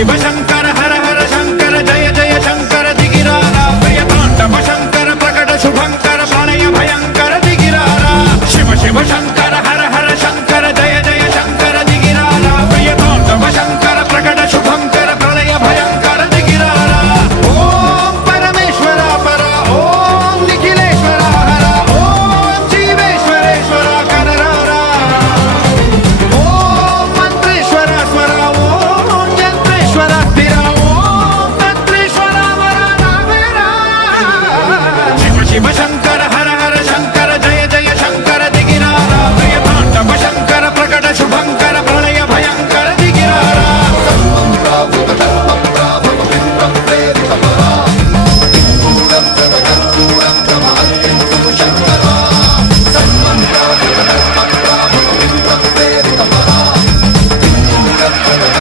शिव शंकर हर हर शंकर जय जय शंकर दिगिरारा प्रिय तांडव शंकर प्रकट शुभंकर प्रणय भयंकर दिगिरारा शिव शिव